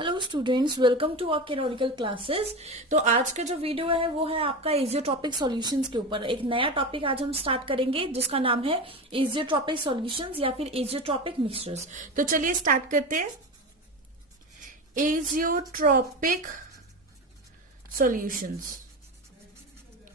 Hello students, welcome to our canonical classes. तो आज का जो वीडियो है वो है आपका इजियोट्रॉपिक सॉल्यूशंस के ऊपर। एक नया टॉपिक आज हम स्टार्ट करेंगे जिसका नाम है इजियोट्रॉपिक सॉल्यूशंस या फिर इजियोट्रॉपिक मिक्सचर्स। तो चलिए स्टार्ट करते हैं। इजियोट्रॉपिक सॉल्यूशंस,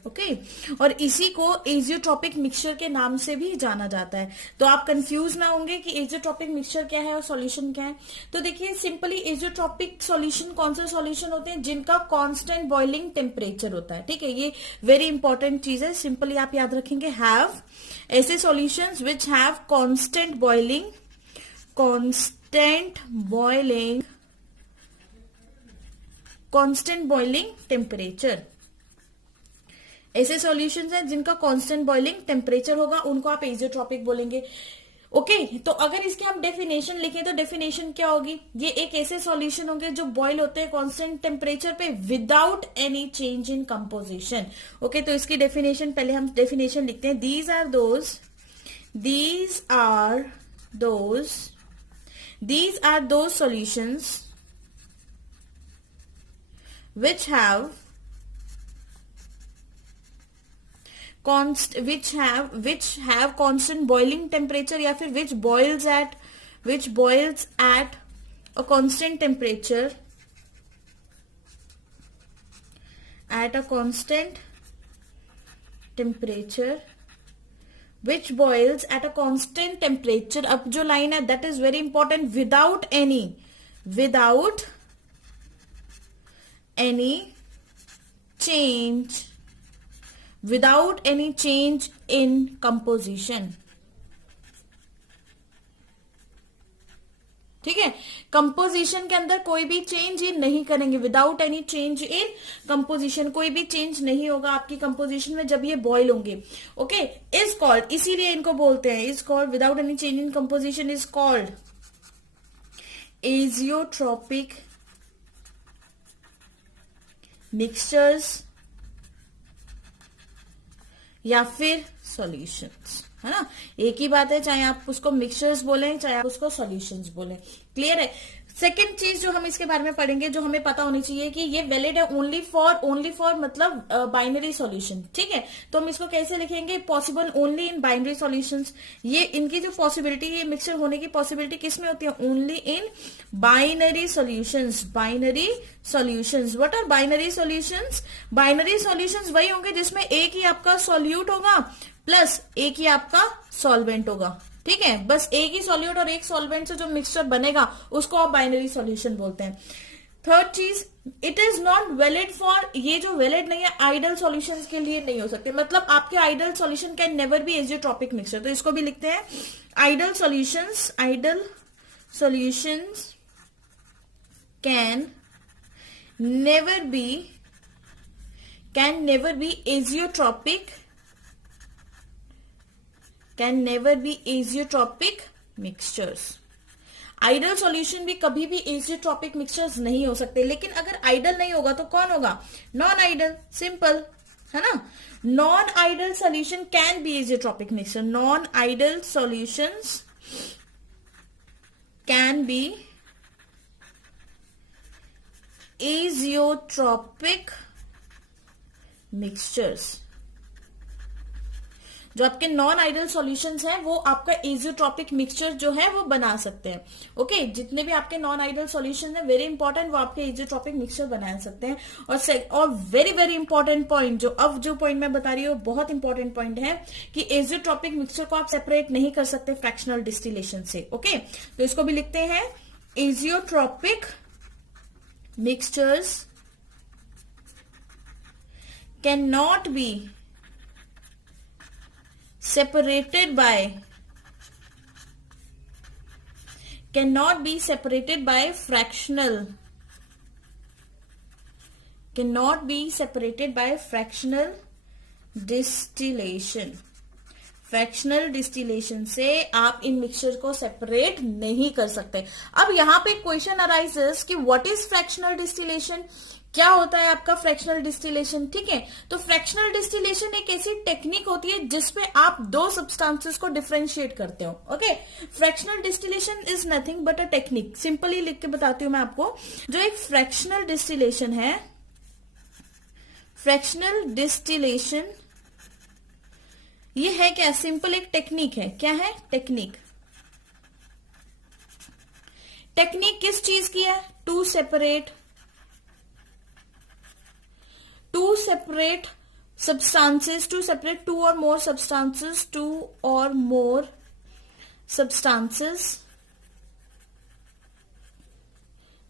ओके और इसी को एजियोट्रॉपिक मिक्सचर के नाम से भी जाना जाता है। तो आप कंफ्यूज ना होंगे कि एजियोट्रॉपिक मिक्सचर क्या है और सॉल्यूशन क्या है। तो देखिए सिंपली एजियोट्रॉपिक सॉल्यूशन कौन से सॉल्यूशन होते हैं जिनका कांस्टेंट बॉइलिंग टेम्परेचर होता है। ठीक है, ये वेरी इंपॉर्टेंट चीज है। सिंपली आप याद रखेंगे हैव ऐसे solutions which have constant boiling temperature. ऐसे सॉल्यूशंस हैं जिनका कांस्टेंट बॉइलिंग टेम्परेचर होगा, उनको आप एजियोट्रॉपिक बोलेंगे। ओके तो अगर इसकी हम डेफिनेशन लिखें तो डेफिनेशन क्या होगी? ये एक ऐसे सॉल्यूशन होंगे जो बॉयल होते हैं कांस्टेंट टेम्परेचर पे without any change in composition. Okay तो इसकी डेफिनेशन पहले हम डेफिनेशन लिखते हैं। These are those solutions which have constant boiling temperature या फिर which boils at a constant temperature which boils at a constant temperature। अब जो लाइन है that is very important, without any change in composition। ठीक है, composition के अंदर कोई भी चेंज नहीं करेंगे। Without any change in composition, कोई भी चेंज नहीं होगा आपकी कंपोजिशन में जब ये बॉयल होंगे। ओके इज कॉल्ड, इसीलिए इनको बोलते हैं is called, without any change in composition is called azeotropic mixtures या फिर सॉल्यूशंस, है ना। एक ही बात है, चाहे आप उसको मिक्सचर्स बोलें चाहे आप उसको सॉल्यूशंस बोलें। क्लियर है। सेकेंड चीज जो हम इसके बारे में पढ़ेंगे, जो हमें पता होनी चाहिए कि ये वैलिड है ओनली फॉर मतलब बाइनरी सॉल्यूशन। ठीक है, तो हम इसको कैसे लिखेंगे? Possible only in binary solutions. ये इनकी जो पॉसिबिलिटी, ये मिक्सचर होने की पॉसिबिलिटी किस में होती है? Only in binary solutions. What are binary solutions? Binary solutions वही होंगे जिसमें एक ही आपका सॉल्यूट होगा प्लस एक ही आपका सॉल्वेंट होगा। ठीक है, बस एक ही सॉल्यूट और एक सॉल्वेंट से जो मिक्सचर बनेगा उसको आप बाइनरी सॉल्यूशन बोलते हैं। थर्ड चीज, it is not valid for, ये जो वैलिड नहीं है आइडल सॉल्यूशंस के लिए नहीं हो सकते। मतलब आपके ideal solution can never be azeotropic mixture. तो इसको भी लिखते हैं ideal solutions can never be azeotropic mixtures. Ideal solution भी कभी भी एजियोट्रॉपिक मिक्सचर्स नहीं हो सकते। लेकिन अगर आइडल नहीं होगा तो कौन होगा? Non idol. सिंपल है ना। Non idol solution can be azeotropic mixture. Non idol solutions can be azeotropic mixtures. जो आपके नॉन आइडल सॉल्यूशंस हैं वो आपका एजियोट्रॉपिक मिक्सचर जो है वो बना सकते हैं। ओके जितने भी आपके नॉन आइडल सॉल्यूशन है वेरी इंपॉर्टेंट, वो आपके एजियोट्रॉपिक मिक्सचर बना सकते हैं। और वेरी इंपॉर्टेंट पॉइंट, जो पॉइंट मैं बता रही हूँ बहुत इंपॉर्टेंट पॉइंट है कि एजियोट्रॉपिक मिक्सचर को आप सेपरेट नहीं कर सकते फ्रैक्शनल डिस्टिलेशन से। ओके तो इसको भी लिखते हैं azeotropic mixtures can not be separated by fractional distillation। Fractional distillation से आप इन मिक्सचर को सेपरेट नहीं कर सकते। अब यहां पे क्वेश्चन अराइजेस कि व्हाट इज फ्रैक्शनल डिस्टिलेशन, क्या होता है आपका फ्रैक्शनल डिस्टिलेशन, ठीक है। तो फ्रैक्शनल डिस्टिलेशन एक ऐसी टेक्निक होती है जिसमें आप दो सब्सटेंसेस को डिफरेंशिएट करते हो, okay. Fractional distillation is nothing but a technique, simply लिख के बताती हूं मैं आपको। जो एक फ्रैक्शनल डिस्टिलेशन है, फ्रैक्शनल डिस्टिलेशन ये है क्या, सिंपल एक टेक्निक है। क्या है, टेक्निक। टेक्निक किस चीज की है, to separate substances, to separate two or more substances,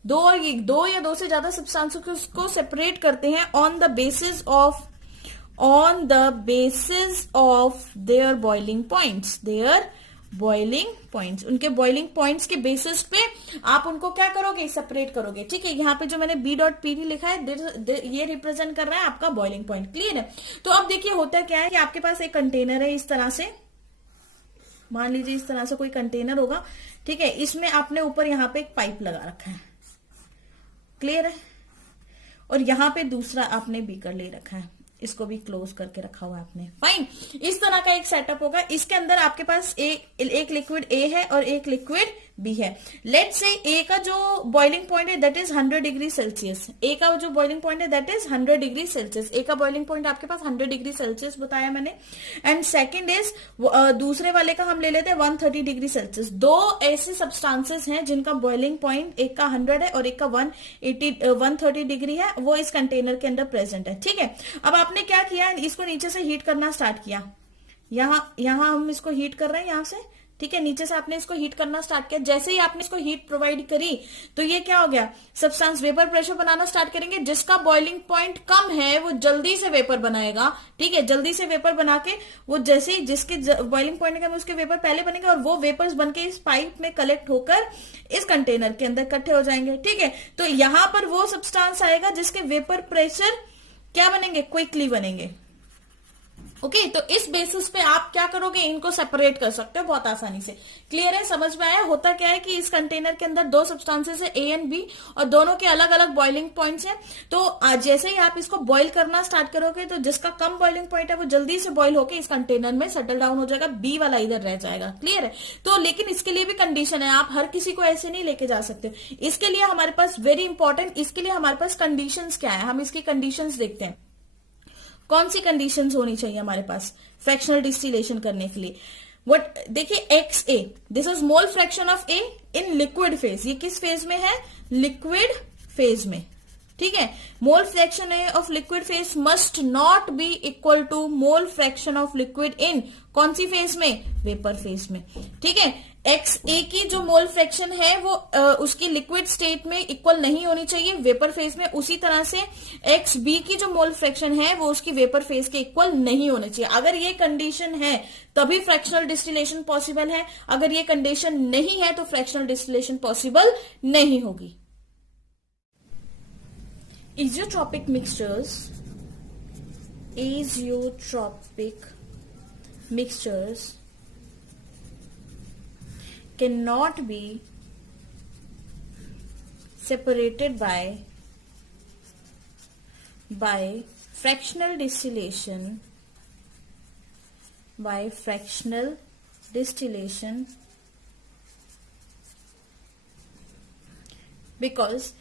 दो या दो से ज्यादा सब्सटेंसेस को उसको सेपरेट करते हैं on the basis of their boiling points, उनके बॉइलिंग पॉइंट्स के बेसिस पे आप उनको क्या करोगे, सेपरेट करोगे, ठीक है। यहाँ पे जो मैंने B.Pd लिखा है ये रिप्रेजेंट कर रहा है आपका बॉइलिंग पॉइंट, क्लियर है। तो अब देखिए होता क्या है कि आपके पास एक कंटेनर है, इस तरह से मान लीजिए, इस तरह से कोई कंटेनर होगा, ठीक है। इसमें आपने ऊपर यहाँ पे एक पाइप लगा रखा है, क्लियर है। और यहाँ पे दूसरा आपने बीकर ले रखा है, इसको भी क्लोज करके रखा हुआ है आपने, फाइन। इस तरह का एक सेटअप होगा। इसके अंदर आपके पास एक लिक्विड ए है और एक लिक्विड बी है। लेट्स से ए का जो बॉइलिंग पॉइंट है दैट इज 100 डिग्री सेल्सियस। ए का जो बॉइलिंग पॉइंट है दैट इज 100 डिग्री सेल्सियस। ए का बॉइलिंग पॉइंट आपके पास 100 डिग्री सेल्सियस बताया मैंने। एंड सेकंड इज दूसरे वाले का हम ले लेते हैं 130 डिग्री सेल्सियस। दो ऐसे सब्सटेंसेस हैं जिनका बॉइलिंग पॉइंट एक का 100 है और एक का 130 डिग्री है, वो इस कंटेनर के अंदर प्रेजेंट है, ठीक है। अब आपने क्या किया, इसको नीचे से हीट करना स्टार्ट किया। यहां हम इसको हीट कर रहे हैं, यहां से, ठीक है। नीचे से आपने इसको हीट करना स्टार्ट किया। जैसे ही आपने इसको हीट प्रोवाइड करी तो ये क्या हो गया, सब्सटेंस वेपर प्रेशर बनाना स्टार्ट करेंगे। जिसका बॉइलिंग पॉइंट कम है वो जल्दी से वेपर बनाएगा, ठीक है। जल्दी से वेपर बना के वो जैसे ही जिसके बॉइलिंग पॉइंट कम है उसके वेपर पहले बनेगा और वो वेपर्स बनके इस पाइप में कलेक्ट होकर इस कंटेनर के अंदर इकट्ठे हो जाएंगे, ठीक है। तो यहां पर वो सब्सटेंस आएगा जिसके वेपर प्रेशर क्या बनेंगे, क्विकली बनेंगे, ओके। तो इस बेसिस पे आप क्या करोगे, इनको सेपरेट कर सकते हो बहुत आसानी से, क्लियर है, समझ में आया। होता क्या है कि इस कंटेनर के अंदर दो सब्सटेंसेस है, ए एंड बी, और दोनों के अलग अलग बॉइलिंग पॉइंट्स हैं। तो जैसे ही आप इसको बॉईल करना स्टार्ट करोगे तो जिसका कम बॉइलिंग पॉइंट है वो जल्दी से बॉईल होकर इस कंटेनर में सेटल डाउन हो जाएगा, बी वाला इधर रह जाएगा, क्लियर है। तो लेकिन इसके लिए भी कंडीशन है, आप हर किसी को ऐसे नहीं लेके जा सकते। इसके लिए हमारे पास वेरी इंपॉर्टेंट, इसके लिए हमारे पास कंडीशंस क्या है, हम इसकी कंडीशंस देखते हैं। कौन सी कंडीशंस होनी चाहिए हमारे पास फ्रैक्शनल डिस्टिलेशन करने के लिए। वट देखिए, x A, this is mole fraction of A in liquid phase. ये किस फेज में है, लिक्विड फेज में, ठीक है। Mole fraction of liquid phase must not be equal to mole fraction of liquid in कौन सी फेज में, वेपर फेज में, ठीक है। एक्स ए की जो मोल फ्रैक्शन है वो उसकी लिक्विड स्टेट में इक्वल नहीं होनी चाहिए वेपर फेज में। उसी तरह से एक्स बी की जो मोल फ्रैक्शन है वो उसकी वेपर फेज के इक्वल नहीं होनी चाहिए। अगर ये कंडीशन है तभी फ्रैक्शनल डिस्टिलेशन पॉसिबल है, अगर ये कंडीशन नहीं है तो फ्रैक्शनल डिस्टिलेशन पॉसिबल नहीं होगी। Azeotropic mixtures cannot be separated by fractional distillation because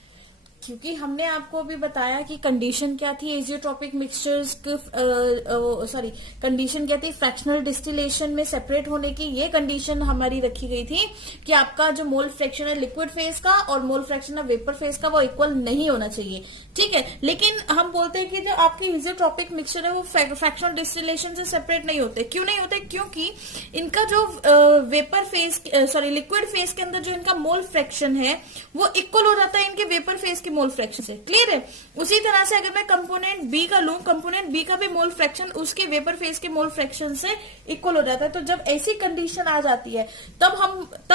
क्योंकि हमने आपको अभी बताया कि कंडीशन क्या थी एजियोट्रोपिक मिक्सचर्स की, कंडीशन क्या थी फ्रैक्शनल डिस्टिलेशन में सेपरेट होने की। ये कंडीशन हमारी रखी गई थी कि आपका जो मोल फ्रैक्शन है लिक्विड फेज का और मोल फ्रैक्शन है वेपर फेज का वो इक्वल नहीं होना चाहिए, ठीक है। लेकिन हम बोलते हैं कि जो आपकी एजियोट्रोपिक मिक्सचर है वो फ्रैक्शनल डिस्टिलेशन से सेपरेट नहीं होते। क्यों नहीं होते, क्योंकि इनका जो वेपर फेज लिक्विड फेज के अंदर जो इनका मोल फ्रैक्शन है वो इक्वल हो जाता है इनके वेपर फेज के मोल फ्रैक्शन से, क्लियर है। उसी तरह से अगर मैं कंपोनेंट बी का लूं, कंपोनेंट बी का भी मोल फ्रैक्शन उसके वेपर फेज के मोल फ्रैक्शन से इक्वल हो जाता है। तो जब ऐसी कंडीशन आ जाती है तब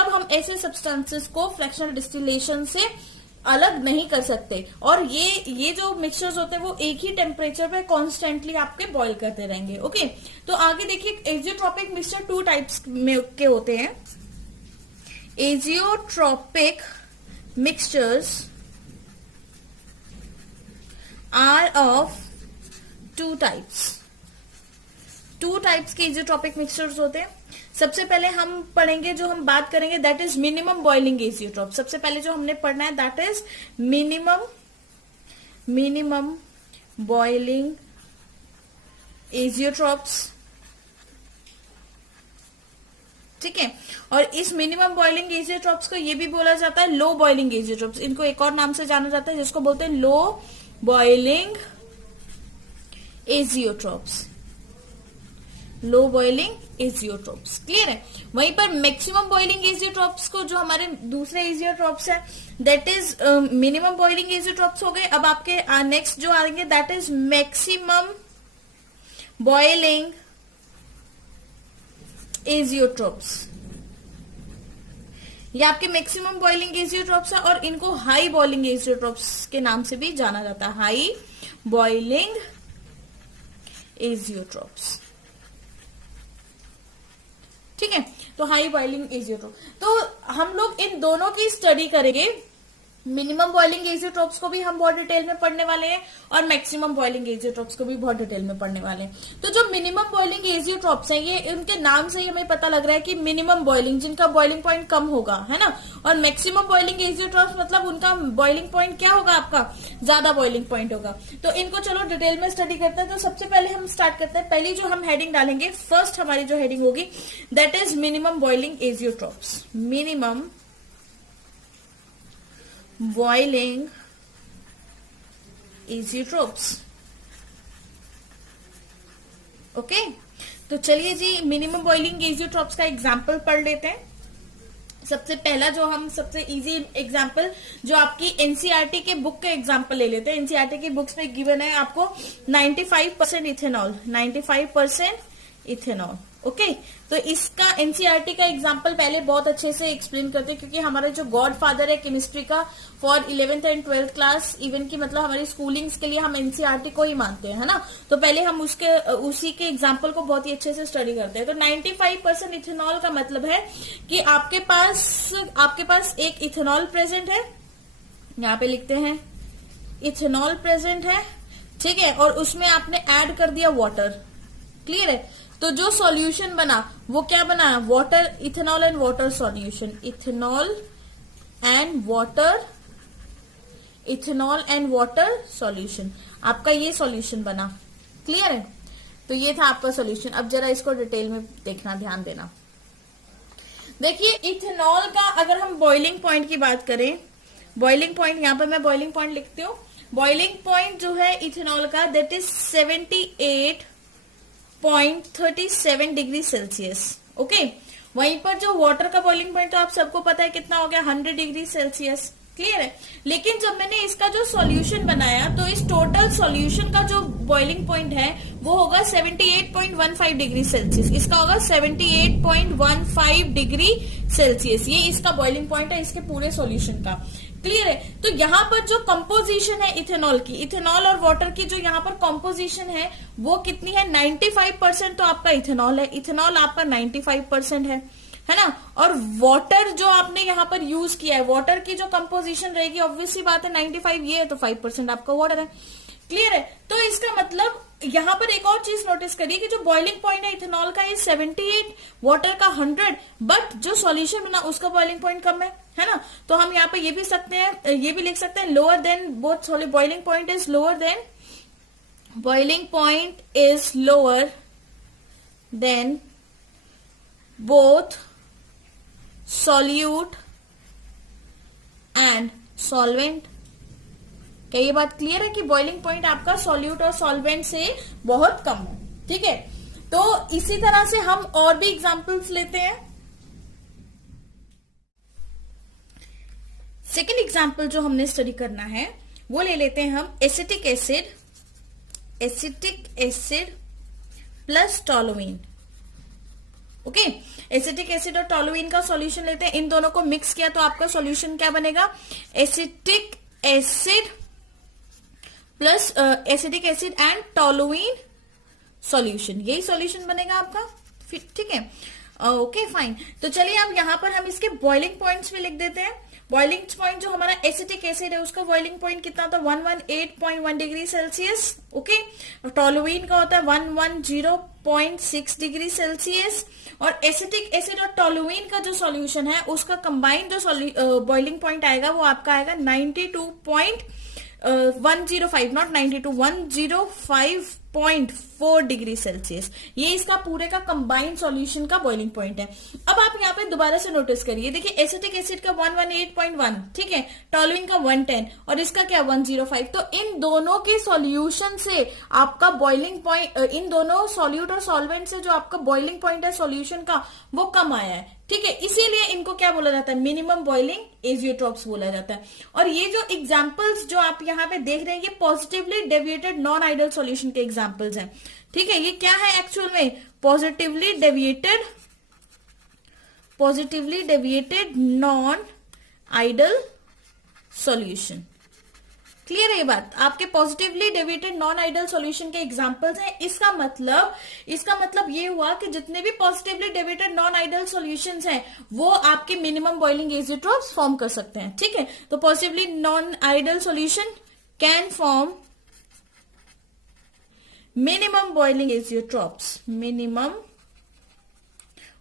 हम ऐसे सब्सटेंसेस को फ्रैक्शनल डिस्टिलेशन से अलग नहीं कर सकते। और ये जो मिक्सचर्स होते हैं वो एक ही टेम्परेचर पे कॉन्स्टेंटली आपके बॉईल करते रहेंगे, ओके। तो आगे देखिए, एजियोट्रोपिक मिक्सचर टू टाइप्स के होते हैं। Azeotropic mixtures are of two types के इजियोट्रॉपिक मिक्सचर्स होते हैं। सबसे पहले हम पढ़ेंगे, जो हम बात करेंगे दैट इज मिनिमम बॉइलिंग इजियोट्रॉप। सबसे पहले जो हमने पढ़ना है दैट इज मिनिमम बॉइलिंग इजियोट्रॉप्स, ठीक है। और इस मिनिमम बॉइलिंग इजियोट्रॉप्स को ये भी बोला जाता है लो बॉइलिंग इजियोट्रॉप्स। इनको एक और नाम से जाना जाता है जिसको बोलते हैं low boiling azeotropes, low boiling azeotropes, clear है। वहीं पर मैक्सिमम बॉइलिंग इजियोट्रॉप्स को, जो हमारे दूसरे इजियोट्रॉप्स है दैट इज मिनिमम बॉइलिंग इजियोट्रॉप्स हो गए। अब आपके नेक्स्ट जो आएंगे दैट इज मैक्सिमम बॉइलिंग इजियोट्रॉप्स। ये आपके मैक्सिमम बॉइलिंग इजियोट्रॉप्स है और इनको हाई बॉइलिंग इजियोट्रॉप्स के नाम से भी जाना जाता है, हाई बॉइलिंग इजियोट्रॉप्स, ठीक है। तो हाई बॉइलिंग इजियोट्रॉप, तो हम लोग इन दोनों की स्टडी करेंगे। मिनिमम बॉइलिंग इजियोट्रॉप्स को भी हम बहुत डिटेल में पढ़ने वाले हैं और मैक्सिमम बॉइलिंग इजियोट्रॉप्स को भी बहुत डिटेल में पढ़ने वाले हैं। तो जो मिनिमम बॉइलिंग इजियोट्रॉप्स हैं, ये उनके नाम से ही हमें पता लग रहा है कि मिनिमम बॉइलिंग, जिनका बॉइलिंग पॉइंट कम होगा, है ना। और मैक्सिमम बॉइलिंग इजियोट्रॉप्स मतलब उनका बॉइलिंग पॉइंट क्या होगा, आपका ज्यादा बॉइलिंग पॉइंट होगा। तो इनको चलो डिटेल में स्टडी करते हैं। तो सबसे पहले हम स्टार्ट करते हैं। पहली जो हम हेडिंग डालेंगे, फर्स्ट हमारी जो हेडिंग होगी that is minimum boiling azeotropes, minimum boiling azeotropes, okay. तो चलिए जी मिनिमम बॉइलिंग इजियोट्रॉप्स का एग्जांपल पढ़ लेते हैं। सबसे पहला जो हम सबसे इजी एग्जांपल जो आपकी एनसीईआरटी के बुक का एग्जांपल ले लेते हैं। एनसीईआरटी की बुक्स में गिवन है आपको 95% इथेनॉल, 95% इथेनॉल, ओके। तो इसका एनसीईआरटी का एग्जांपल पहले बहुत अच्छे से एक्सप्लेन करते हैं, क्योंकि हमारा जो गॉड फादर है केमिस्ट्री का for 11th and 12th class, even की मतलब हमारी स्कूलिंग्स के लिए हम एनसीईआरटी को ही मानते हैं, है ना। तो पहले हम उसी के एग्जांपल को बहुत ही अच्छे से स्टडी करते हैं। तो 95% इथेनॉल का मतलब है कि आपके पास एक इथेनॉल प्रेजेंट है, यहाँ पे लिखते हैं इथेनॉल प्रेजेंट है, ठीक है। और उसमें आपने ऐड कर दिया वाटर, क्लियर है। तो जो सॉल्यूशन बना वो क्या बना, water, ethanol and water solution, ethanol and water solution, आपका ये सॉल्यूशन बना, क्लियर है। तो ये था आपका सॉल्यूशन। अब जरा इसको डिटेल में देखना, ध्यान देना। देखिए इथेनॉल का अगर हम बॉइलिंग पॉइंट की बात करें, बॉइलिंग पॉइंट, यहां पर मैं बॉइलिंग पॉइंट लिखती हूँ। बॉइलिंग पॉइंट जो है इथेनॉल का that is 78.37 degree Celsius, okay. वहीं पर जो वाटर का बॉइलिंग पॉइंट तो आप सबको पता है कितना हो गया, 100 डिग्री सेल्सियस, क्लियर है। लेकिन जब मैंने इसका जो सॉल्यूशन बनाया तो इस टोटल सॉल्यूशन का जो बॉइलिंग पॉइंट है वो होगा 78.15 डिग्री सेल्सियस, इसका होगा 78.15 डिग्री सेल्सियस। ये इसका बॉइलिंग पॉइंट है इसके पूरे सॉल्यूशन का, क्लियर है। तो यहाँ पर जो कंपोजिशन है इथेनॉल की, इथेनॉल और वाटर की जो यहाँ पर कंपोजिशन है वो कितनी है, 95% तो आपका इथेनॉल है, इथेनॉल आपका 95% है ना। और वाटर जो आपने यहाँ पर यूज किया है, वाटर की जो कंपोजिशन रहेगी ऑब्वियसली बात है 95 ये है, तो 5% आपका वाटर है, क्लियर है। तो इसका मतलब यहां पर एक और चीज नोटिस करिए कि जो बॉइलिंग पॉइंट है इथेनॉल का 78, वाटर का 100, बट जो सॉल्यूशन बना उसका बॉइलिंग पॉइंट कम है ना। तो हम यहाँ पे ये भी लिख सकते हैं lower than both, sorry boiling point is lower than both solute and solvent. क्या ये बात क्लियर है कि बॉइलिंग पॉइंट आपका सॉल्यूट और सॉल्वेंट से बहुत कम है, ठीक है। तो इसी तरह से हम और भी एग्जांपल्स लेते हैं। सेकेंड एग्जांपल जो हमने स्टडी करना है वो ले लेते हैं हम acetic acid plus toluene, okay. Acetic acid और टोलुइन का सॉल्यूशन लेते हैं, इन दोनों को मिक्स किया तो आपका सॉल्यूशन क्या बनेगा, acetic acid plus acetic acid and toluene solution, यही सॉल्यूशन बनेगा आपका, ठीक है। Okay fine. तो चलिए अब यहाँ पर हम इसके बॉइलिंग पॉइंट्स भी लिख देते हैं। बॉइलिंग पॉइंट जो हमारा एसिटिक एसिड है उसका बॉइलिंग पॉइंट कितना होता है 118.1 डिग्री सेल्सियस। ओके, टोलुइन का होता है 110.6 डिग्री सेल्सियस। और एसिटिक एसिड और टोलुइन का जो सॉल्यूशन है उसका कंबाइंड जो बॉइलिंग पॉइंट आएगा वो आपका आएगा 105 नॉट 92 105.4 डिग्री सेल्सियस। ये इसका पूरे का कंबाइंड सॉल्यूशन का बॉइलिंग पॉइंट है। अब आप यहाँ पे दोबारा से नोटिस करिए, देखिए एसिटिक एसिड का 118.1, ठीक है, टोलुइन का 110 और इसका क्या 105। तो इन दोनों के सॉल्यूशन से आपका बॉइलिंग पॉइंट, इन दोनों सॉल्यूट और सॉल्वेंट से जो आपका बॉइलिंग पॉइंट है सॉल्यूशन का वो कम आया है, ठीक है। इसीलिए इनको क्या बोला जाता है, मिनिमम बॉइलिंग एजियोट्रॉप्स बोला जाता है। और ये जो एग्जांपल्स जो आप यहाँ पे देख रहे हैं ये positively deviated non ideal solution के एग्जांपल्स हैं, ठीक है। ये क्या है एक्चुअल में, positively deviated non ideal solution. Clear है ये बात, आपके positively deviated non ideal solution के एग्जांपल्स हैं। इसका मतलब ये हुआ कि जितने भी positively deviated non idol solutions हैं वो आपके मिनिमम बॉइलिंग एजियोट्रॉप्स फॉर्म कर सकते हैं, ठीक है। तो positively non idol solution can form minimum boiling azeotropes, minimum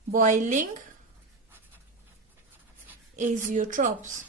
boiling azeotropes.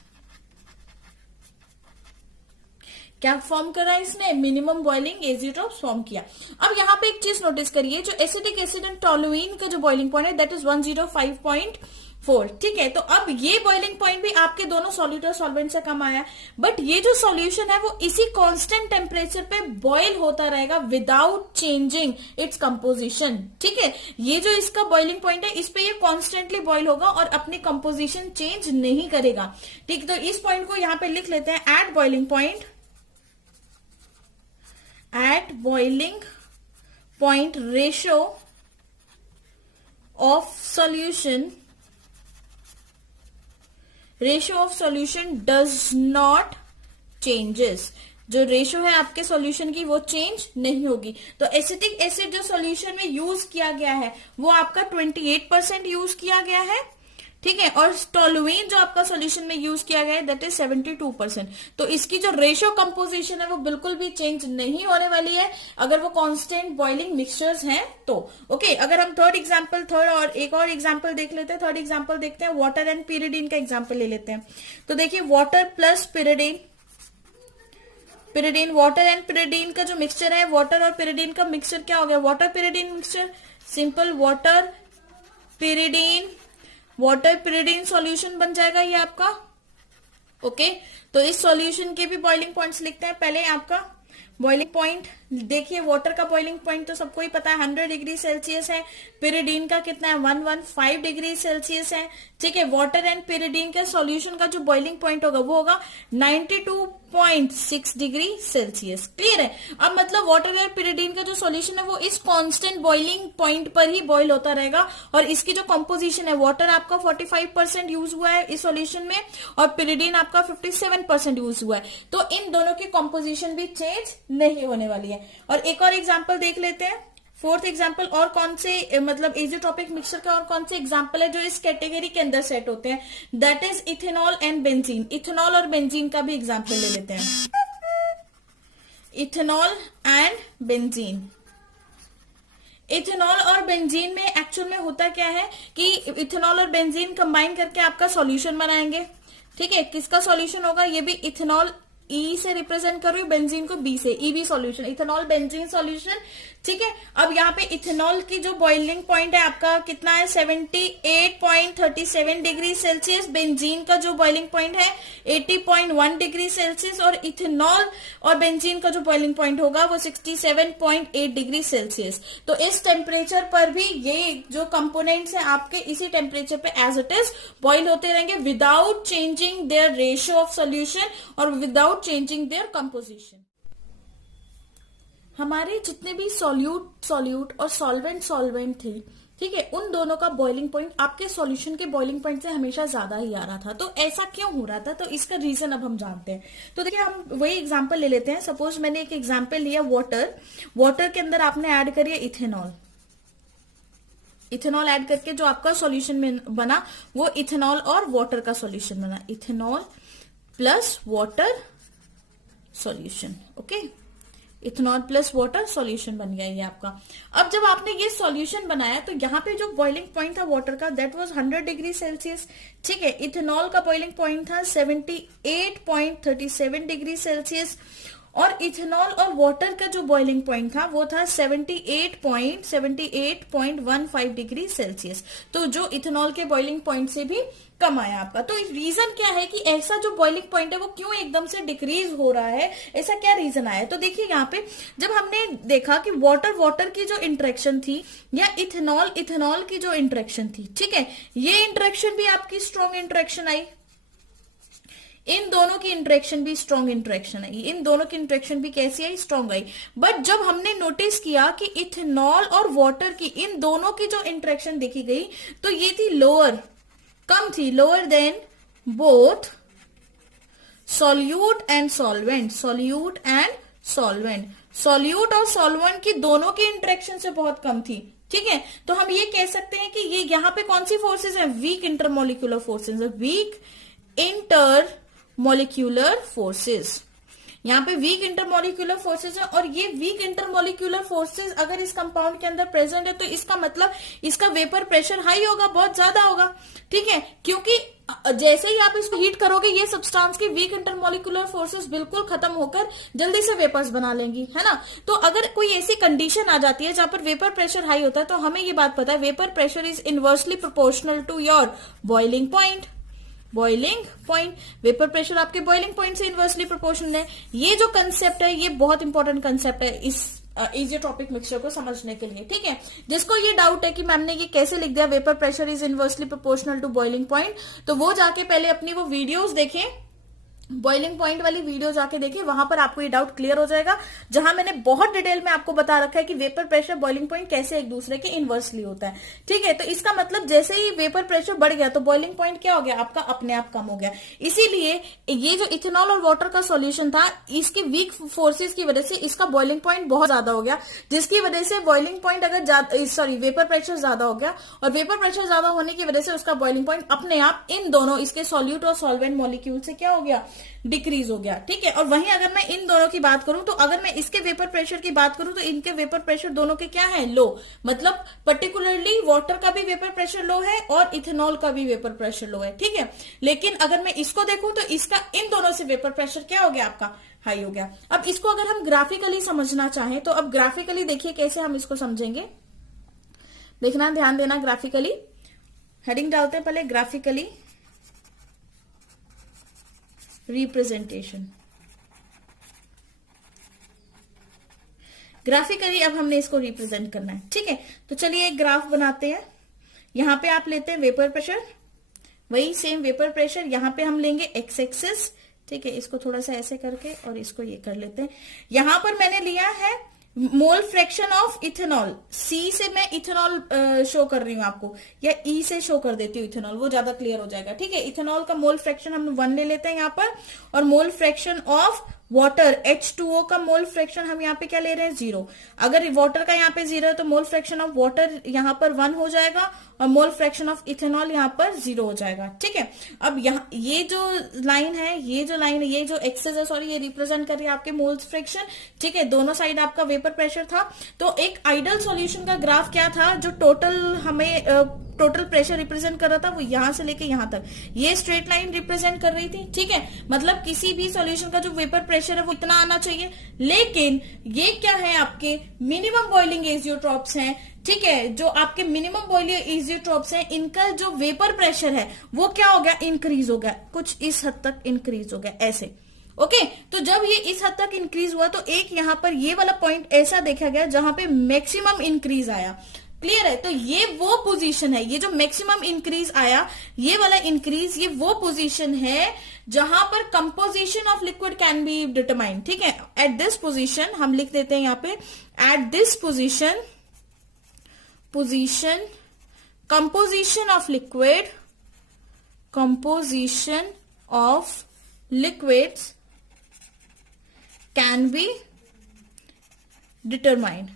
क्या फॉर्म करा इसने, मिनिमम बॉइलिंग एजियोट्रॉप्स फॉर्म किया। अब यहाँ पे एक चीज नोटिस करिए, जो एसिटिक एसिड एंड टोलुइन का जो बॉइलिंग पॉइंट है दैट इज 105.4, ठीक है। तो अब ये बॉइलिंग पॉइंट भी आपके दोनों सॉल्यूट और सॉल्वेंट से कम आया, बट ये जो सॉल्यूशन है वो इसी कांस्टेंट टेम्परेचर पे बॉइल होता रहेगा विदाउट चेंजिंग इट्स कंपोजिशन, ठीक है। ये जो इसका बॉइलिंग पॉइंट है इस पे ये कॉन्स्टेंटली बॉइल होगा और अपनी कंपोजिशन चेंज नहीं करेगा, ठीक। तो इस पॉइंट को यहाँ पे लिख लेते हैं, at boiling point, at boiling point ratio of solution does not changes। जो रेशियो है आपके सॉल्यूशन की वो चेंज नहीं होगी। तो एसिटिक एसिड जो सॉल्यूशन में यूज किया गया है वो आपका 28% यूज किया गया है, ठीक है। और टोलुइन जो आपका सॉल्यूशन में यूज किया गया है दैट इज 72%। तो इसकी जो रेशियो कंपोजिशन है वो बिल्कुल भी चेंज नहीं होने वाली है अगर वो कांस्टेंट बॉइलिंग मिक्सचर्स हैं तो। ओके, अगर हम थर्ड और एक और एग्जांपल देख लेते हैं, थर्ड एग्जांपल देखते हैं, वाटर एंड पिरिडीन का एग्जांपल ले लेते हैं। तो देखिए water plus pyridine, water and pyridine का जो मिक्सचर है, वाटर और पिरिडीन का मिक्सचर क्या हो गया, water pyridine mixture, simple water pyridine solution बन जाएगा ये आपका। ओके, तो इस सॉल्यूशन के भी बॉइलिंग पॉइंट्स लिखते हैं। पहले आपका बॉइलिंग पॉइंट देखिए, वाटर का बॉइलिंग पॉइंट तो सबको ही पता है 100 डिग्री सेल्सियस है, पिरिडीन का कितना है 115 डिग्री सेल्सियस है, ठीक है। वाटर एंड पिरिडीन के सॉल्यूशन का जो बॉइलिंग पॉइंट होगा वो होगा 92.6 डिग्री सेल्सियस। क्लियर है। अब मतलब वाटर एंड पिरिडीन का जो सॉल्यूशन है वो इस कांस्टेंट बॉइलिंग पॉइंट पर ही बॉइल होता रहेगा। और इसकी जो कंपोजिशन है, वाटर आपका 45% यूज हुआ है इस सॉल्यूशन में और पिरिडीन आपका 57% यूज हुआ है। तो इन दोनों की कंपोजिशन भी चेंज नहीं होने वाली है। और एक और एग्जांपल देख लेते हैं, फोर्थ एग्जांपल। और कौन से मतलब एजियोट्रॉपिक मिक्सचर का और कौन से एग्जांपल है जो इस कैटेगरी के अंदर सेट होते हैं, that is ethanol and benzene. Ethanol और बेंजीन का भी एग्जांपल ले लेते हैं, इथेनॉल एंड बेंजीन। इथेनॉल और बेंजीन में एक्चुअल में होता क्या है कि इथेनॉल और बेंजीन कंबाइन करके आपका सॉल्यूशन बनाएंगे, ठीक है। किसका सॉल्यूशन होगा, ये भी इथेनॉल ई से रिप्रेजेंट कर रही हूँ, बेंजीन को बी से, E B solution, ethanol benzene solution, ठीक है। अब यहाँ पे इथेनॉल की जो बॉइलिंग पॉइंट है आपका कितना है 78.37 डिग्री सेल्सियस, बेंजीन का जो बॉइलिंग पॉइंट है 80.1 डिग्री सेल्सियस और इथेनॉल और बेंजीन का जो बॉइलिंग पॉइंट होगा वो 67.8 डिग्री सेल्सियस। तो इस टेम्परेचर पर भी ये जो कंपोनेंट्स है आपके इसी टेम्परेचर पे एज इट इज बॉइल होते रहेंगे without changing their ratio of solution और विदाउट चेंजिंग देयर कंपोजिशन। हमारे जितने भी सॉल्यूट और सॉल्वेंट थे, ठीक है, उन दोनों का बॉइलिंग पॉइंट आपके सॉल्यूशन के बॉइलिंग पॉइंट से हमेशा ज्यादा ही आ रहा था। तो ऐसा क्यों हो रहा था, तो इसका रीजन अब हम जानते हैं। तो देखिए हम वही एग्जांपल ले लेते हैं। सपोज मैंने एक एग्जांपल लिया वाटर के अंदर आपने ऐड करिए इथेनॉल, इथेनॉल ऐड करके जो आपका सॉल्यूशन में बना वो इथेनॉल और वाटर का सॉल्यूशन बना, ethanol plus water solution. Okay, ethanol plus water solution बन गया ये आपका। अब जब आपने ये सॉल्यूशन बनाया तो यहाँ पे जो बॉइलिंग पॉइंट था वाटर का दैट वाज 100 डिग्री सेल्सियस। ठीक है, इथेनॉल का बॉइलिंग पॉइंट था 78.37 डिग्री सेल्सियस और इथेनॉल और वाटर का जो बॉइलिंग पॉइंट था वो था 78.15 डिग्री सेल्सियस। तो जो इथेनॉल के बॉइलिंग पॉइंट से भी कम आया आपका। तो रीजन क्या है कि ऐसा जो बॉइलिंग पॉइंट है वो क्यों एकदम से डिक्रीज हो रहा है, ऐसा क्या रीजन आया? तो देखिए यहाँ पे जब हमने देखा कि वाटर की जो इंटरेक्शन थी या इथेनॉल की जो इंटरेक्शन थी, ठीक है, ये इंटरेक्शन भी आपकी स्ट्रॉन्ग इंटरेक्शन आई, इन दोनों की इंटरेक्शन भी स्ट्रॉन्ग इंटरेक्शन आई, इन दोनों की इंटरेक्शन भी कैसी आई? Strong I. बट जब हमने नोटिस किया कि इथेनॉल और वाटर की इन दोनों की जो इंटरेक्शन देखी गई तो ये थी लोअर, कम थी, lower than both solute and solvent, solute and solvent, solute और सॉल्वेंट की दोनों की इंटरेक्शन से बहुत कम थी। ठीक है, तो हम ये कह सकते हैं कि ये यहां पे कौन सी फोर्सेस है? Weak intermolecular forces, weak intermolecular forces, यहाँ पे वीक इंटरमोलिक्यूलर फोर्सेस है। और ये वीक इंटरमोलिक्यूलर फोर्सेस अगर इस कंपाउंड के अंदर प्रेजेंट है तो इसका मतलब इसका वेपर प्रेशर हाई होगा, बहुत ज्यादा होगा। ठीक है, क्योंकि जैसे ही आप इसको हीट करोगे ये सब्सटेंस की वीक इंटरमोलिक्यूलर फोर्सेस बिल्कुल खत्म होकर जल्दी से वेपर्स बना लेंगी, है ना। तो अगर कोई ऐसी कंडीशन आ जाती है जहां पर वेपर प्रेशर हाई होता है तो हमें ये बात पता है vapour pressure is inversely proportional to your boiling point. Boiling point, vapour pressure आपके बॉइलिंग पॉइंट से इनवर्सली प्रोपोर्शनल है। ये जो कंसेप्ट है ये बहुत इंपॉर्टेंट कंसेप्ट है इस इजियोट्रॉपिक मिक्सचर को समझने के लिए। ठीक है, जिसको ये डाउट है कि मैम ने ये कैसे लिख दिया vapour pressure is inversely proportional to boiling point, तो वो जाके पहले अपनी वो वीडियोस देखें, बॉइलिंग पॉइंट वाली वीडियो जाके देखिए, वहां पर आपको ये डाउट क्लियर हो जाएगा, जहां मैंने बहुत डिटेल में आपको बता रखा है कि वेपर प्रेशर बॉइलिंग पॉइंट कैसे एक दूसरे के इनवर्सली होता है। ठीक है, तो इसका मतलब जैसे ही वेपर प्रेशर बढ़ गया तो बॉइलिंग पॉइंट क्या हो गया? आपका अपने आप कम हो गया। इसीलिए ये जो इथेनॉल और वाटर का सॉल्यूशन था इसकी वीक फोर्सेस की वजह से इसका बॉइलिंग पॉइंट बहुत ज्यादा हो गया, जिसकी वजह से बॉइलिंग पॉइंट अगर वेपर प्रेशर ज्यादा हो गया और वेपर प्रेशर ज्यादा होने की वजह से उसका बॉइलिंग पॉइंट अपने आप इन दोनों इसके सॉल्यूट और सॉल्वेंट मॉलिक्यूल से क्या हो गया? डिक्रीज हो गया। ठीक है, और वहीं अगर मैं इन दोनों की बात करूं तो अगर मैं इसके वेपर प्रेशर की बात करूं तो इनके वेपर प्रेशर दोनों के क्या है? लो। मतलब पर्टिकुलरली वाटर का भी वेपर प्रेशर लो है और इथेनॉल का भी वेपर प्रेशर लो है। ठीक है, लेकिन अगर मैं इसको देखूं तो इसका इन दोनों से वेपर प्रेशर क्या हो गया? आपका हाई हो गया। अब इसको अगर हम ग्राफिकली समझना चाहें तो अब ग्राफिकली देखिए कैसे हम इसको समझेंगे, देखना, ध्यान देना। ग्राफिकली हेडिंग डालते हैं पहले, ग्राफिकली रिप्रेजेंटेशन। ग्राफिकली अब हमने इसको रिप्रेजेंट करना है। ठीक है, तो चलिए एक ग्राफ बनाते हैं। यहां पे आप लेते हैं वेपर प्रेशर, वही सेम वेपर प्रेशर, यहां पे हम लेंगे एक्स एक्सिस। ठीक है, इसको थोड़ा सा ऐसे करके और इसको ये कर लेते हैं। यहां पर मैंने लिया है मोल फ्रैक्शन ऑफ इथेनॉल, सी से मैं इथेनॉल शो कर रही हूं आपको, या ई से शो कर देती हूँ इथेनॉल, वो ज्यादा क्लियर हो जाएगा। ठीक है, इथेनॉल का मोल फ्रैक्शन हम 1 ले लेते हैं यहाँ पर, और मोल फ्रैक्शन ऑफ वाटर H2O का मोल फ्रैक्शन हम यहाँ पे क्या ले रहे हैं? 0। अगर वाटर का यहाँ पे 0 है तो मोल फ्रैक्शन ऑफ वाटर यहाँ पर 1 हो जाएगा और मोल फ्रैक्शन ऑफ इथेनॉल यहाँ पर 0 हो जाएगा। ठीक है, अब यहाँ ये जो लाइन है, ये जो एक्सेस है, सॉरी, ये रिप्रेजेंट कर रही है आपके मोल्स फ्रैक्शन। ठीक है, दोनों साइड आपका वेपर प्रेशर था। तो एक आइडियल सॉल्यूशन का ग्राफ क्या था जो टोटल प्रेशर रिप्रेजेंट कर रहा था, वो यहां से लेके यहां तक ये स्ट्रेट लाइन रिप्रेजेंट कर रही थी। ठीक है, मतलब किसी भी सॉल्यूशन का जो वेपर प्रेशर है वो इतना आना चाहिए, लेकिन ये क्या है? आपके मिनिमम बॉइलिंग एजियोट्रॉप्स हैं। ठीक है, जो आपके मिनिमम बॉइलिंग एजियोट्रॉप्स हैं, इनका जो वेपर प्रेशर है वो क्या हो गया? इंक्रीज हो गया, कुछ इस हद तक इंक्रीज हो गया, ऐसे। ओके, तो जब ये इस हद तक इंक्रीज हुआ तो एक यहां पर ये वाला पॉइंट ऐसा देखा गया जहां पे मैक्सिमम इंक्रीज आया। क्लियर है, तो ये वो पोजीशन है, ये जो मैक्सिमम इंक्रीज आया, ये वाला इंक्रीज, ये वो पोजीशन है जहां पर composition of liquid can be determined. ठीक है, एट दिस पोजीशन हम लिख देते हैं यहां पे, at this position composition of liquids can be determined.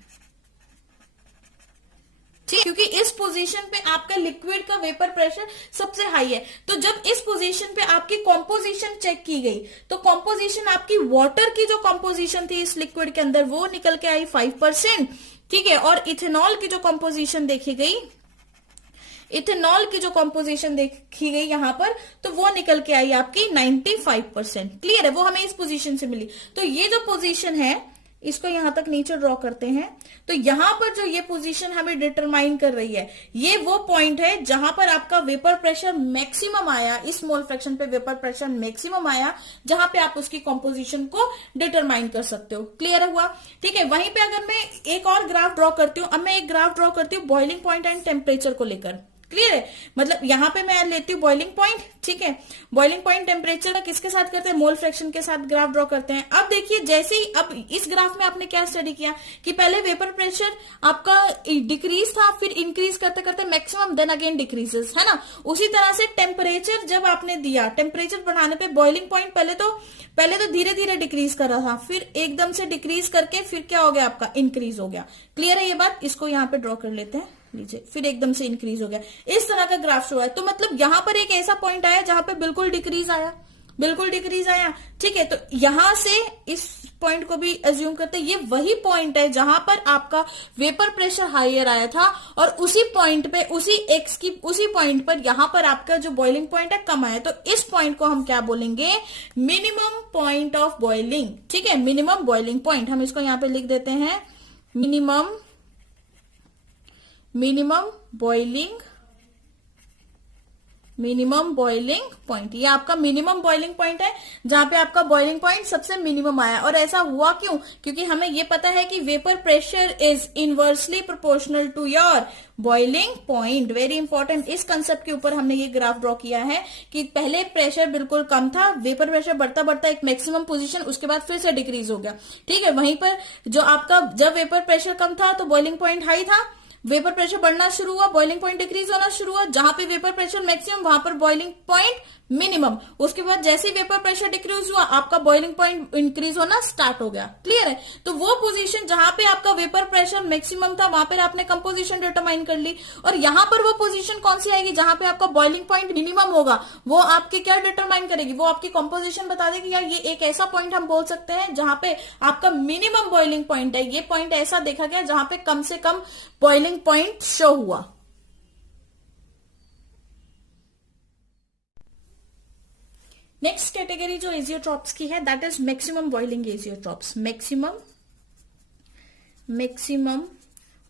ठीक, क्योंकि इस पोजीशन पे आपका लिक्विड का वेपर प्रेशर सबसे हाई है। तो जब इस पोजीशन पे आपकी कॉम्पोजिशन चेक की गई तो कॉम्पोजिशन आपकी वाटर की जो कॉम्पोजिशन थी इस लिक्विड के अंदर वो निकल के आई 5%, ठीक है। और इथेनॉल की जो कॉम्पोजिशन देखी गई, इथेनॉल की जो कॉम्पोजिशन देखी गई यहां पर, तो वो निकल के आई आपकी 95%। क्लियर है, वो हमें इस पोजीशन से मिली। तो ये जो पोजीशन है इसको यहां तक नीचे ड्रॉ करते हैं। तो यहां पर जो ये पोजीशन हमें डिटरमाइन कर रही है, ये वो पॉइंट है जहां पर आपका वेपर प्रेशर मैक्सिमम आया, इस मोल फ्रैक्शन पे वेपर प्रेशर मैक्सिमम आया, जहां पे आप उसकी कॉम्पोजिशन को डिटरमाइन कर सकते हो। क्लियर हुआ, ठीक है। वहीं पे अगर मैं एक और ग्राफ ड्रॉ करती हूँ, अब मैं एक ग्राफ ड्रॉ करती हूँ बॉइलिंग पॉइंट एंड टेम्परेचर को लेकर। क्लियर है, मतलब यहां पे मैं लेती हूँ बॉइलिंग पॉइंट, ठीक है। बॉइलिंग पॉइंट टेम्परेचर किसके साथ करते हैं, मोल फ्रैक्शन के साथ ग्राफ ड्रॉ करते हैं। अब देखिए जैसे ही, अब इस ग्राफ में आपने क्या स्टडी किया कि पहले वेपर प्रेशर आपका डिक्रीज था, फिर इंक्रीज करते करते मैक्सिमम, देन अगेन डिक्रीजेस, है ना। उसी तरह से टेम्परेचर जब आपने दिया, टेम्परेचर बढ़ाने पे बॉइलिंग पॉइंट पहले तो धीरे धीरे डिक्रीज कर रहा था, फिर एकदम से डिक्रीज करके फिर क्या हो गया आपका, इंक्रीज हो गया। क्लियर है ये बात, इसको यहाँ पे ड्रॉ कर लेते हैं, लीजिए, फिर एकदम से इंक्रीज हो गया। इस तरह का ग्राफ शो है। तो मतलब यहां पर एक ऐसा पॉइंट आया जहां पे बिल्कुल डिक्रीज आया, बिल्कुल डिक्रीज आया, ठीक है। तो यहां से इस पॉइंट को भी एज्यूम करते हैं, ये वही पॉइंट है जहां पर आपका वेपर प्रेशर हायर आया था, और उसी पॉइंट पे, उसी पॉइंट पर यहां पर आपका जो बॉइलिंग पॉइंट है कम आया। तो इस पॉइंट को हम क्या बोलेंगे, मिनिमम पॉइंट ऑफ बॉइलिंग, ठीक है, मिनिमम बॉइलिंग पॉइंट। हम इसको यहां पे लिख देते हैं मिनिमम बॉइलिंग पॉइंट। ये आपका मिनिमम बॉइलिंग पॉइंट है जहां पे आपका बॉइलिंग पॉइंट सबसे मिनिमम आया। और ऐसा हुआ क्यों, क्योंकि हमें ये पता है कि vapour pressure is inversely proportional to your boiling point. Very important, इस कंसेप्ट के ऊपर हमने ये ग्राफ ड्रॉ किया है कि पहले प्रेशर बिल्कुल कम था, वेपर प्रेशर बढ़ता बढ़ता एक मैक्सिमम पोजीशन, उसके बाद फिर से डिक्रीज हो गया, ठीक है। वहीं पर जो आपका, जब वेपर प्रेशर कम था तो बॉइलिंग पॉइंट हाई था, वेपर प्रेशर बढ़ना शुरू हुआ, बॉइलिंग पॉइंट डिक्रीज होना शुरू हुआ, जहां पे वेपर प्रेशर मैक्सिमम वहां पर बॉइलिंग पॉइंट मिनिमम। उसके बाद जैसे ही वेपर प्रेशर डिक्रीज हुआ आपका बॉइलिंग पॉइंट इंक्रीज होना स्टार्ट हो गया। क्लियर है, तो वो पोजीशन जहां पे आपका वेपर प्रेशर मैक्सिमम था वहां पर आपने कंपोजिशन डिटरमाइन कर ली, और यहां पर वो पोजीशन कौन सी आएगी जहां पे आपका बॉइलिंग पॉइंट मिनिमम होगा, वो आपके क्या डिटरमाइन करेगी, वो आपकी कंपोजिशन बता देगी यार ये एक ऐसा पॉइंट हम बोल सकते हैं जहां पे आपका मिनिमम बॉइलिंग पॉइंट है। ये पॉइंट ऐसा देखा गया जहां पे कम से कम बॉइलिंग पॉइंट शो हुआ। नेक्स्ट कैटेगरी जो एजियोट्रॉप्स की है that is maximum boiling azeotropes. Maximum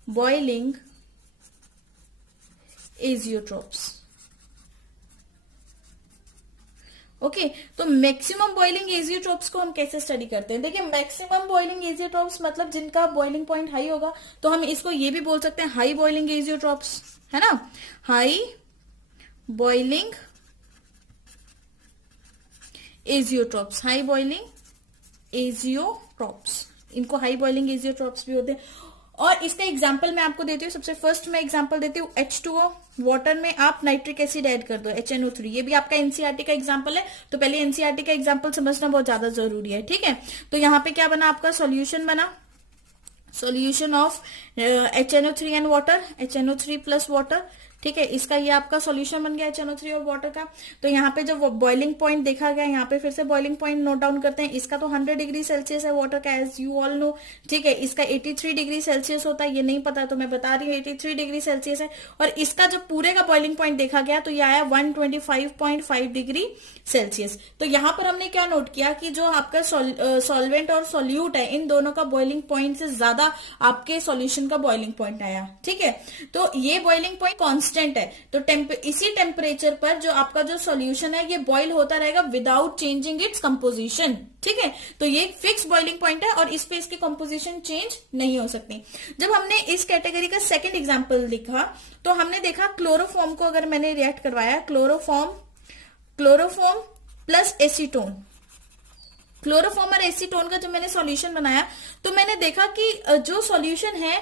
boiling azeotropes, okay. तो मैक्सिमम बॉइलिंग एजियोट्रॉप्स को हम कैसे स्टडी करते हैं, देखिए मैक्सिमम बॉइलिंग एजियोट्रॉप्स मतलब जिनका बॉइलिंग पॉइंट हाई होगा, तो हम इसको ये भी बोल सकते हैं हाई बॉइलिंग एजियोट्रॉप्स, है ना। High boiling azeotropes, high boiling azeotropes, इनको हाई बॉइलिंग एजियोट्रॉप्स भी होते हैं। और इसका एग्जांपल मैं आपको देती हूँ। सबसे फर्स्ट मैं एग्जांपल देती हूँ H2O, वाटर में आप नाइट्रिक एसिड ऐड कर दो HNO3। ये भी आपका एनसीईआरटी का एग्जांपल है, तो पहले एनसीईआरटी का एग्जांपल समझना बहुत ज्यादा जरूरी है, ठीक है। तो यहाँ पे क्या बना आपका सॉल्यूशन बना, solution of HNO3 and water, HNO3 plus water, ठीक है। इसका ये आपका सॉल्यूशन बन गया HNO3 और वाटर का। तो यहाँ पे जब बॉइलिंग पॉइंट देखा गया, यहाँ पे फिर से बॉइलिंग पॉइंट नोट डाउन करते हैं। इसका तो 100 डिग्री सेल्सियस है वाटर का, एज यू ऑल नो, ठीक है। इसका 83 डिग्री सेल्सियस होता है, ये नहीं पता तो मैं बता रही हूँ 83 डिग्री सेल्सियस है। और इसका जब पूरे का बॉइलिंग पॉइंट देखा गया तो ये आया 125.5 डिग्री सेल्सियस। तो यहाँ पर हमने क्या नोट किया कि जो आपका सॉल्वेंट और सॉल्यूट है, इन दोनों का बॉइलिंग पॉइंट से ज्यादा आपके सॉल्यूशन का बॉइलिंग पॉइंट आया, ठीक है। तो ये बॉइलिंग पॉइंट कांस्टेंट है, तो इसी टेम्परेचर पर जो आपका जो सॉल्यूशन है ये बॉइल होता रहेगा विदाउट चेंजिंग इट्स कंपोजिशन, ठीक है। तो ये फिक्स बॉइलिंग पॉइंट है और इस पे इसकी कंपोजिशन चेंज नहीं हो सकती। जब हमने इस कैटेगरी का सेकंड एग्जांपल लिखा तो हमने देखा क्लोरोफॉर्म को अगर मैंने रिएक्ट करवाया, क्लोरोफॉर्म प्लस एसीटोन, क्लोरोफॉर्म और एसीटोन का जब मैंने सॉल्यूशन बनाया तो मैंने देखा कि जो सॉल्यूशन है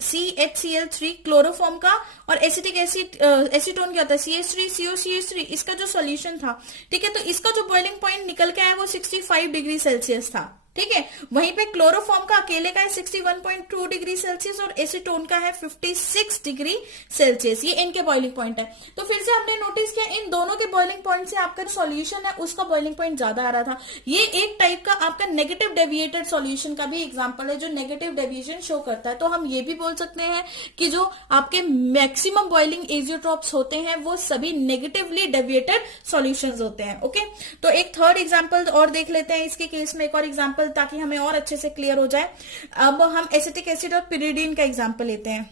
CHCl3 क्लोरोफॉर्म का, और एसिटिक एसिड एसीटोन क्या होता है CH3COCH3, इसका जो सॉल्यूशन था, ठीक है। तो इसका जो बॉइलिंग पॉइंट निकल के आया वो 65 डिग्री सेल्सियस था, ठीक है। वहीं पे क्लोरोफॉर्म का अकेले का है 61.2 डिग्री सेल्सियस और एसीटोन का है 56 डिग्री सेल्सियस। ये इनके बॉइलिंग पॉइंट है। तो फिर से हमने नोटिस किया इन दोनों के बॉइलिंग पॉइंट से आपका सॉल्यूशन है उसका बॉइलिंग पॉइंट ज्यादा आ रहा था। ये एक टाइप का आपका नेगेटिव डेविएटेड सॉल्यूशन का भी एग्जांपल है जो नेगेटिव डेविएशन शो करता है। तो हम ये भी बोल सकते हैं कि जो आपके मैक्सिमम बॉइलिंग एजियोट्रॉप्स होते हैं वो सभी नेगेटिवली डेविएटेड सॉल्यूशंस होते हैं। ओके, तो एक थर्ड एग्जांपल और देख लेते हैं इसके केस में, एक और एग्जांपल ताकि हमें और अच्छे से क्लियर हो जाए। अब हम एसिटिक एसिड और पिरिडीन का एग्जांपल लेते हैं।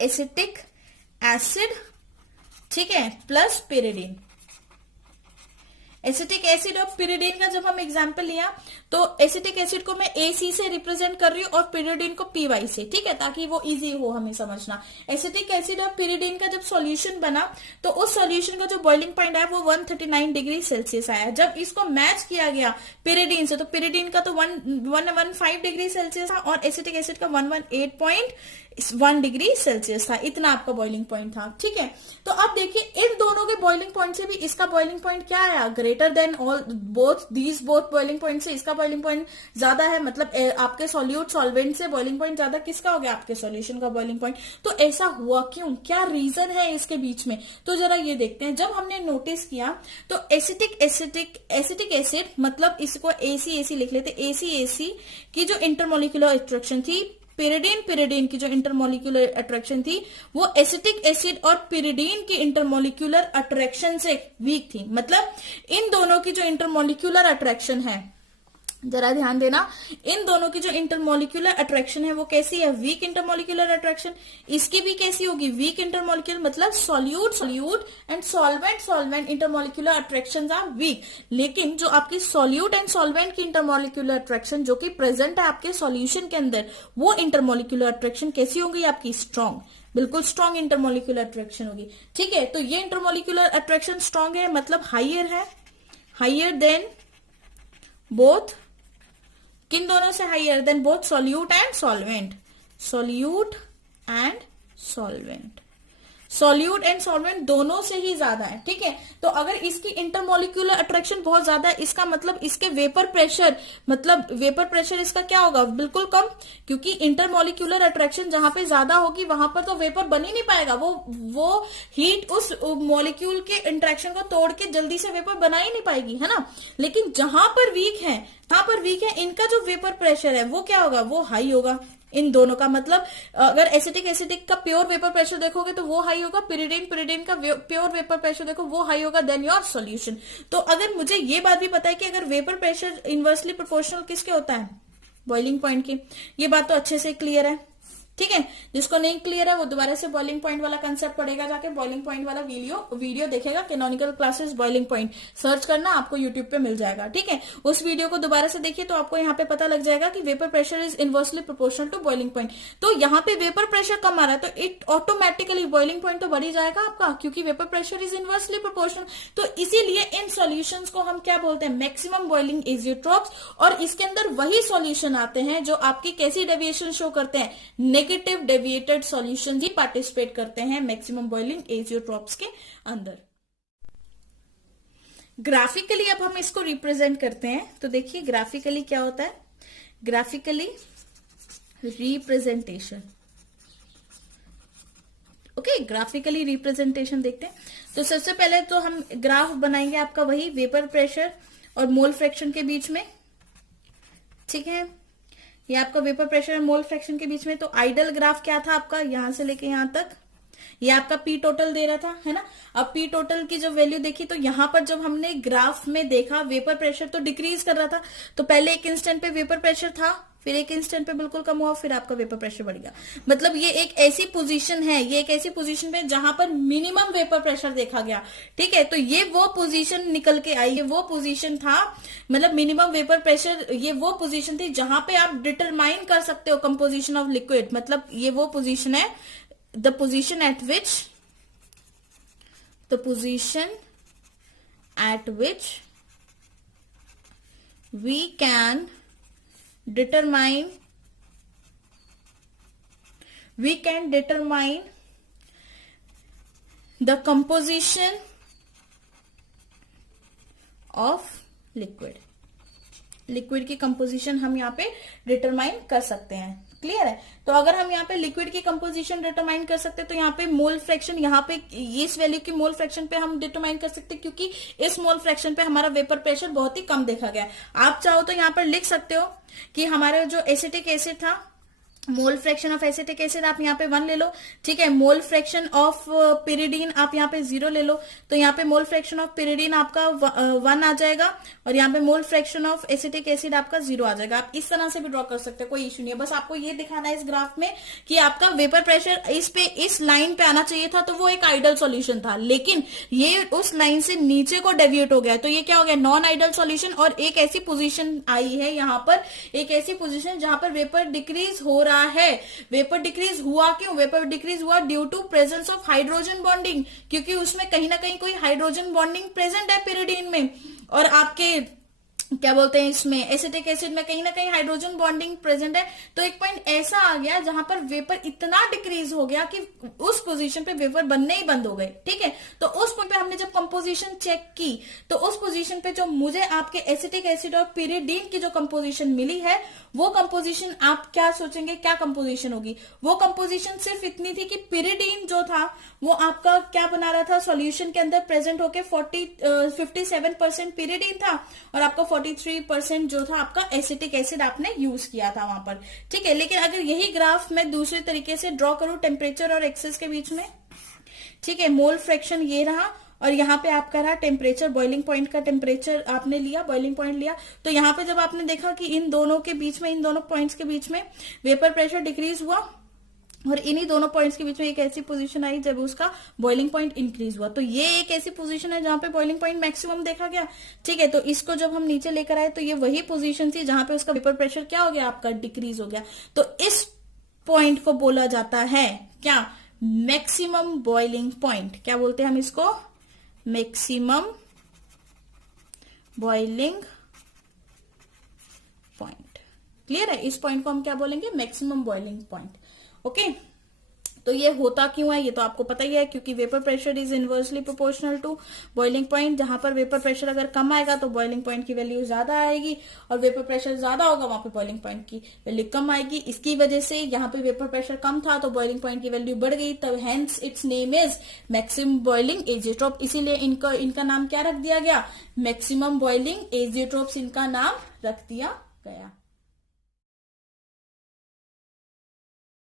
एसिटिक एसिड, ठीक है, प्लस पिरिडीन। एसिटिक एसिड और पिरिडीन का जब हम एग्जांपल लिया तो एसिटिक एसिड को मैं AC से रिप्रेजेंट कर रही हूं और पिरिडीन को PY से, ठीक है, ताकि वो इजी हो हमें समझना। एसिटिक एसिड और पिरिडीन का जब सॉल्यूशन बना तो उस सॉल्यूशन का जो बॉइलिंग पॉइंट है वो 139 डिग्री सेल्सियस आया। जब इसको मैच किया गया पिरिडीन से तो पिरिडीन का तो 115 डिग्री सेल्सियस था और एसिटिक एसिड का 118.1 डिग्री सेल्सियस था। इतना आपका बॉइलिंग पॉइंट था, ठीक है। तो अब देखिए इन दोनों के बॉइलिंग पॉइंट से भी इसका बॉइलिंग पॉइंट क्या आया, greater than all both boiling point से इसका बॉइलिंग पॉइंट ज्यादा है। मतलब आपके सॉल्यूट सॉल्वेंट से बॉइलिंग पॉइंट ज्यादा किसका हो गया, आपके सॉल्यूशन का बॉइलिंग पॉइंट। तो ऐसा हुआ क्यों, क्या रीजन है इसके बीच में, तो जरा ये देखते हैं। जब हमने नोटिस किया तो एसिटिक एसिड मतलब इसको AC लिख लेते, AC की जो इंटरमोलिकुलर अट्रैक्शन थी, पिरिडीन की जो इंटरमोलिकुलर अट्रैक्शन थी वो एसिटिक एसिड और पिरिडीन की इंटरमोलिकुलर अट्रैक्शन से वीक थी। मतलब इन दोनों की जो इंटरमोलिकुलर अट्रैक्शन है, जरा ध्यान देना, इन दोनों की जो इंटरमोलिकुलर अट्रैक्शन है वो कैसी है, वीक इंटरमोलिकुलर अट्रैक्शन। इसकी भी कैसी होगी, वीक इंटरमोलिकुलर, मतलब solute and solvent intermolecular attractions are weak. लेकिन जो आपकी सॉल्यूट एंड सॉल्वेंट की इंटरमोलिकुलर अट्रैक्शन जो कि प्रेजेंट है आपके सॉल्यूशन के अंदर, वो इंटरमोलिकुलर अट्रैक्शन कैसी होगी आपकी, स्ट्रॉन्ग, बिल्कुल स्ट्रॉन्ग इंटरमोलिकुलर अट्रैक्शन होगी, ठीक है। तो ये इंटरमोलिकुलर अट्रैक्शन स्ट्रॉन्ग है, मतलब हाइयर है, हाइयर देन बोथ, किन दोनों से, higher than both solute and solvent, solute and solvent, solute and solvent दोनों से ही ज्यादा है, ठीक है। तो अगर इसकी इंटरमोलिकुलर अट्रैक्शन बहुत ज्यादा है, इसका मतलब इसके वेपर प्रेशर इसका क्या होगा, बिल्कुल कम, क्योंकि इंटरमोलिकुलर अट्रैक्शन जहां पे ज्यादा होगी वहां पर तो वेपर बन ही नहीं पाएगा, वो हीट उस मॉलिक्यूल के इंटरेक्शन को तोड़ के जल्दी से वेपर बना ही नहीं पाएगी, है ना। लेकिन जहां पर वीक है इनका जो वेपर प्रेशर है वो क्या होगा, वो हाई होगा। इन दोनों का मतलब अगर एसिटिक का प्योर वेपर प्रेशर देखोगे तो वो हाई होगा, पिरिडीन का प्योर वेपर प्रेशर देखो वो हाई होगा देन योर सॉल्यूशन। तो अगर मुझे ये बात भी पता है कि अगर वेपर प्रेशर इनवर्सली प्रोपोर्शनल किसके होता है, बॉइलिंग पॉइंट की, ये बात तो अच्छे से क्लियर है, ठीक है। जिसको नहीं क्लियर है वो दोबारा से बॉइलिंग पॉइंट वाला कंसेप्ट पढ़ेगा, जाके बॉइलिंग पॉइंट वाला वीडियो देखेगा, canonical classes boiling point search करना, आपको यूट्यूब पे मिल जाएगा, ठीक है। उस वीडियो को दोबारा से देखिए तो आपको यहाँ पे पता लग जाएगा कि vapour pressure is inversely proportional to boiling point. तो यहाँ पे वेपर प्रेशर कम आ रहा है तो इट ऑटोमेटिकली बॉइलिंग पॉइंट तो बढ़ ही जाएगा आपका, क्योंकि vapour pressure is inversely proportional. तो इसीलिए इन सॉल्यूशंस को हम क्या बोलते हैं, मैक्सिमम बॉइलिंग एजियोट्रॉप्स, और इसके अंदर वही सॉल्यूशन आते हैं जो आपकी कैसी डेविएशन शो करते हैं, नेगेटिव डेविएटेड सॉल्यूशन ही पार्टिसिपेट करते हैं मैक्सिमम बॉइलिंग एजियोट्रॉप्स के अंदर। ग्राफिकली अब हम इसको रिप्रेजेंट करते हैं, तो देखिए ग्राफिकली क्या होता है, graphically representation, okay, graphically representation देखते हैं। तो सबसे पहले तो हम ग्राफ बनाएंगे आपका वही वेपर प्रेशर और मोल फ्रैक्शन के बीच में, ठीक है। ये आपका वेपर प्रेशर और मोल फ्रैक्शन के बीच में। तो आइडल ग्राफ क्या था आपका, यहां से लेके यहां तक, ये आपका पी टोटल दे रहा था, है ना। अब पी टोटल की जो वैल्यू देखी तो यहां पर जब हमने ग्राफ में देखा वेपर प्रेशर तो डिक्रीज कर रहा था, तो पहले एक इंस्टेंट पे वेपर प्रेशर था, फिर एक इंस्टेंट पे बिल्कुल कम हुआ, फिर आपका वेपर प्रेशर बढ़ गया। मतलब ये एक ऐसी पोजीशन है, ये एक ऐसी पोजीशन पे जहां पर मिनिमम वेपर प्रेशर देखा गया, ठीक है। तो ये वो पोजीशन निकल के आई, ये वो पोजीशन था, मतलब मिनिमम वेपर प्रेशर, ये वो पोजीशन थी जहां पे आप डिटरमाइन कर सकते हो कंपोजिशन ऑफ लिक्विड। मतलब ये वो पोजीशन है, the position at which we can determine the composition of liquid, liquid की कंपोजिशन हम यहाँ पे डिटरमाइन कर सकते हैं। क्लियर है? तो अगर हम यहाँ पे लिक्विड की कंपोजिशन डिटरमाइन कर सकते हैं तो यहाँ पे मोल फ्रैक्शन, यहाँ पे इस वैल्यू की मोल फ्रैक्शन पे हम डिटरमाइन कर सकते हैं, क्योंकि इस मोल फ्रैक्शन पे हमारा वेपर प्रेशर बहुत ही कम देखा गया है। आप चाहो तो यहाँ पर लिख सकते हो कि हमारा जो एसिटिक एसिड था, मोल फ्रैक्शन ऑफ एसिटिक एसिड आप यहाँ पे 1 ले लो, ठीक है। मोल फ्रैक्शन ऑफ पिरिडीन आप यहाँ पे 0 ले लो, तो यहाँ पे मोल फ्रैक्शन ऑफ पिरिडीन आपका 1 आ जाएगा और यहाँ पे मोल फ्रैक्शन ऑफ एसिटिक एसिड आपका 0 आ जाएगा। आप इस तरह से भी ड्रॉ कर सकते हैं, कोई इश्यू नहीं है। बस आपको ये दिखाना है इस ग्राफ में कि आपका वेपर प्रेशर इस लाइन पे आना चाहिए था, तो वो एक आइडल सॉल्यूशन था, लेकिन ये उस लाइन से नीचे को डेविएट हो गया, तो ये क्या हो गया, नॉन आइडल सॉल्यूशन। और एक ऐसी पोजीशन आई है यहाँ पर, एक ऐसी पोजीशन जहां पर वेपर डिक्रीज हो रहा है। वेपर डिक्रीज हुआ क्यों? वेपर डिक्रीज हुआ due to presence of hydrogen bonding, क्योंकि उसमें कहीं ना कहीं कोई हाइड्रोजन बॉन्डिंग प्रेजेंट है पिरिडीन में, और आपके क्या बोलते हैं इसमें एसिटिक एसिड में कहीं ना कहीं हाइड्रोजन बॉन्डिंग प्रेजेंट है। तो एक पॉइंट ऐसा आ गया जहां पर वेपर इतना डिक्रीज हो गया कि उस पोजीशन पे वेपर बनने ही बंद हो गए, ठीक है। तो उस पॉइंट पे हमने जब कंपोजिशन चेक की तो उस पोजीशन पे जो मुझे आपके एसिटिक एसिड और पिरिडीन की जो कंपोजिशन मिली है, वो कंपोजिशन आप क्या सोचेंगे, क्या कंपोजिशन होगी? वो कंपोजिशन सिर्फ इतनी थी कि पिरिडीन जो था वो आपका क्या बना रहा था, सॉल्यूशन के अंदर प्रेजेंट होके 57% पिरिडीन था और आपका 43% जो था आपका एसिटिक एसिड आपने यूज किया था वहां पर, ठीक है। लेकिन अगर यही ग्राफ मैं दूसरे तरीके से ड्रॉ करूं टेम्परेचर और एक्सेस के बीच में, ठीक है, मोल फ्रैक्शन ये रहा और यहाँ पे आपका रहा टेम्परेचर, बॉइलिंग पॉइंट का टेम्परेचर आपने लिया, बॉइलिंग पॉइंट लिया। तो यहाँ पे जब आपने देखा कि इन दोनों के बीच में, इन दोनों पॉइंट्स के बीच में वेपर प्रेशर डिक्रीज हुआ और इन्हीं दोनों पॉइंट्स के बीच में एक ऐसी पोजीशन आई जब उसका बॉइलिंग पॉइंट इंक्रीज हुआ। तो ये एक ऐसी पोजीशन है जहां पे बॉइलिंग पॉइंट मैक्सिमम देखा गया, ठीक है। तो इसको जब हम नीचे लेकर आए तो ये वही पोजीशन थी जहां पे उसका वेपर प्रेशर क्या हो गया, आपका डिक्रीज हो गया। तो इस पॉइंट को बोला जाता है क्या, मैक्सिमम बॉइलिंग पॉइंट। क्या बोलते हैं हम इसको, मैक्सिमम बॉइलिंग पॉइंट। क्लियर है? इस पॉइंट को हम क्या बोलेंगे, मैक्सिमम बॉइलिंग पॉइंट। ओके, तो ये होता क्यों है ये तो आपको पता ही है, क्योंकि vapour pressure is inversely proportional to boiling point. जहां पर वेपर प्रेशर अगर कम आएगा तो बॉइलिंग पॉइंट की वैल्यू ज्यादा आएगी, और वेपर प्रेशर ज्यादा होगा वहां पे बॉइलिंग पॉइंट की वैल्यू कम आएगी। इसकी वजह से यहाँ पे वेपर प्रेशर कम था तो बॉइलिंग पॉइंट की वैल्यू बढ़ गई, तब hence it's name is maximum boiling azeotrope. इसीलिए इनका नाम क्या रख दिया गया, मैक्सिमम बॉइलिंग एजियोट्रोप्स इनका नाम रख दिया गया।